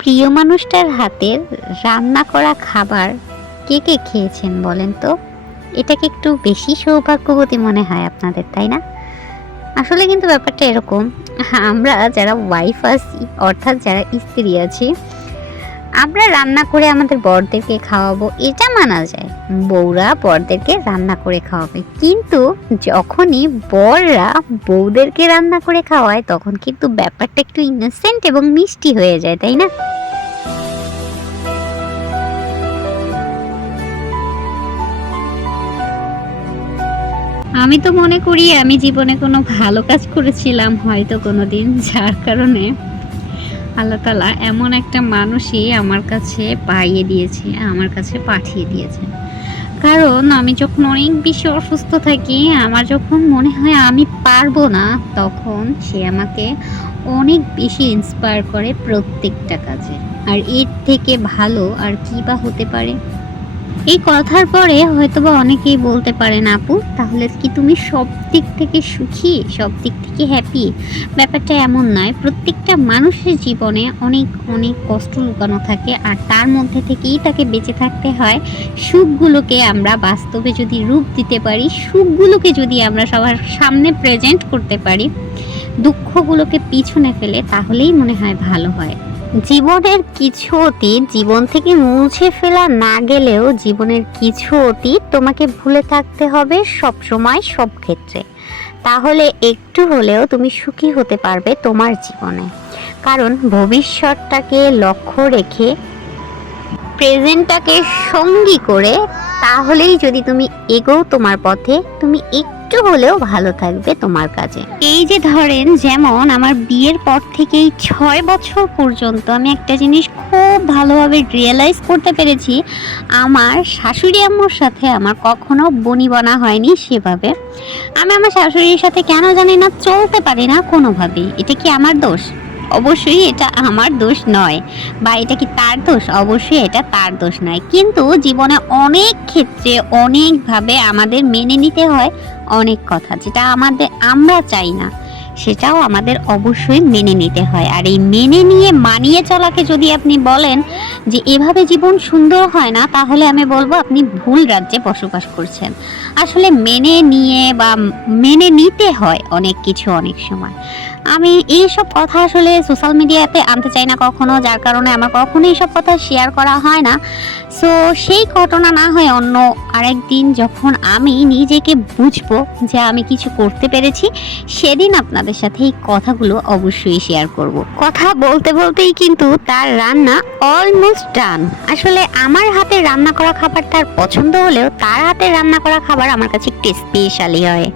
প্রিয় মানুষটার হাতের রান্না করা খাবার কে কে খেয়েছেন বলেন তো? এটাকে একটু বেশি সৌভাগ্যবতী মনে হয় আপনাদের, তাই না? আসলে কিন্তু ব্যাপারটা এরকম, আমরা যারা ওয়াইফ আছি, অর্থাৎ যারা স্ত্রী আছি, আমরা রান্না করে আমাদের বরদেরকে খাওয়াবো, এটা মানা যায়। বউরা বরদেরকে রান্না করে খাওয়াবে, কিন্তু যখনই বররা বউদেরকে রান্না করে খাওয়ায় তখন কিন্তু ব্যাপারটা একটু ইনোসেন্ট এবং মিষ্টি হয়ে যায়, তাই না? আমি তো মনে করি আমি জীবনে কোনো ভালো কাজ করেছিলাম হয়তো কোনোদিন, যার কারণে আল্লাহ তাআলা এমন একটা মানুষই আমার কাছে পাইয়ে দিয়েছে, আমার কাছে পাঠিয়ে দিয়েছে। কারণ আমি যখন অনেক বেশি অসুস্থ থাকি, আমার যখন মনে হয় আমি পারবো না, তখন সে আমাকে অনেক বেশি ইন্সপায়ার করে প্রত্যেকটা কাজে। আর এর থেকে ভালো আর কি বা হতে পারে? এই কথার পরে হয়তোবা অনেকেই বলতে পারেন, আপু তাহলে কি তুমি সব দিক থেকে সুখী, সব দিক থেকে হ্যাপি? ব্যাপারটা এমন নয়। প্রত্যেকটা মানুষের জীবনে অনেক অনেক কষ্ট লুকানো থাকে, আর তার মধ্যে থেকেই তাকে বেঁচে থাকতে হয়। সুখগুলোকে আমরা বাস্তবে যদি রূপ দিতে পারি, সুখগুলোকে যদি আমরা সবার সামনে প্রেজেন্ট করতে পারি, দুঃখগুলোকে পিছনে ফেলে, তাহলেই মনে হয় ভালো হয়। জীবনের কিছু অতীত জীবন থেকে মুছে ফেলা না গেলেও জীবনের কিছু অতীত তোমাকে ভুলে থাকতে হবে সব সময়, সব ক্ষেত্রে। তাহলে একটু হলেও তুমি সুখী হতে পারবে তোমার জীবনে। কারণ ভবিষ্যৎটাকে লক্ষ্য রেখে প্রেজেন্টটাকে সঙ্গী করে, তাহলেই যদি তুমি এগোও তোমার পথে, তুমি একটু হলেও ভালো থাকবে তোমার কাজে। এই যে ধরেন, যেমন আমার বিয়ের পর থেকেই 6 বছর পর্যন্ত আমি একটা জিনিস খুব ভালোভাবে রিয়েলাইজ করতে পেরেছি, আমার শাশুড়ি আম্মুর সাথে আমার কখনো বনিবনা হয়নি সেভাবে। আমি আমার শাশুড়ির সাথে কেন জানি না চলতে পারি না কোনোভাবেই। এটা কি আমার দোষ? অবশ্যই এটা আমার দোষ নয়। বা এটা কি তার দোষ? অবশ্যই এটা তার দোষ নয়। কিন্তু জীবনে অনেক ক্ষেত্রে অনেকভাবে আমাদের মেনে নিতে হয় অনেক কথা, যেটা আমরা চাই না, সেটাও আমাদের অবশ্যই মেনে নিতে হয়। আর এই মেনে নিয়ে মানিয়ে চলাকে যদি আপনি বলেন যে এভাবে জীবন সুন্দর হয় না, তাহলে আমি বলবো আপনি ভুল রাজ্যে বসবাস করছেন। আসলে মেনে নিয়ে বা মেনে নিতে হয় অনেক কিছু অনেক সময়। আমি এইসব কথা আসলে সোশ্যাল মিডিয়াতে আনতে চাই না কখনো, যার কারণে আমার কখনো এইসব কথা শেয়ার করা হয় না। সো সেই ঘটনা না হয় অন্য আরেকদিন, যখন আমি নিজেকে বুঝবো যে আমি কিছু করতে পেরেছি, সেদিন আপনাদের সাথে এই কথাগুলো অবশ্যই শেয়ার করব। কথা বলতে বলতেই কিন্তু তার রান্না অলমোস্ট ডান। আসলে আমার হাতে রান্না করা খাবার তার পছন্দ হলেও তার হাতে রান্না করা খাবার আমার কাছে একটু স্পেশালই হয়।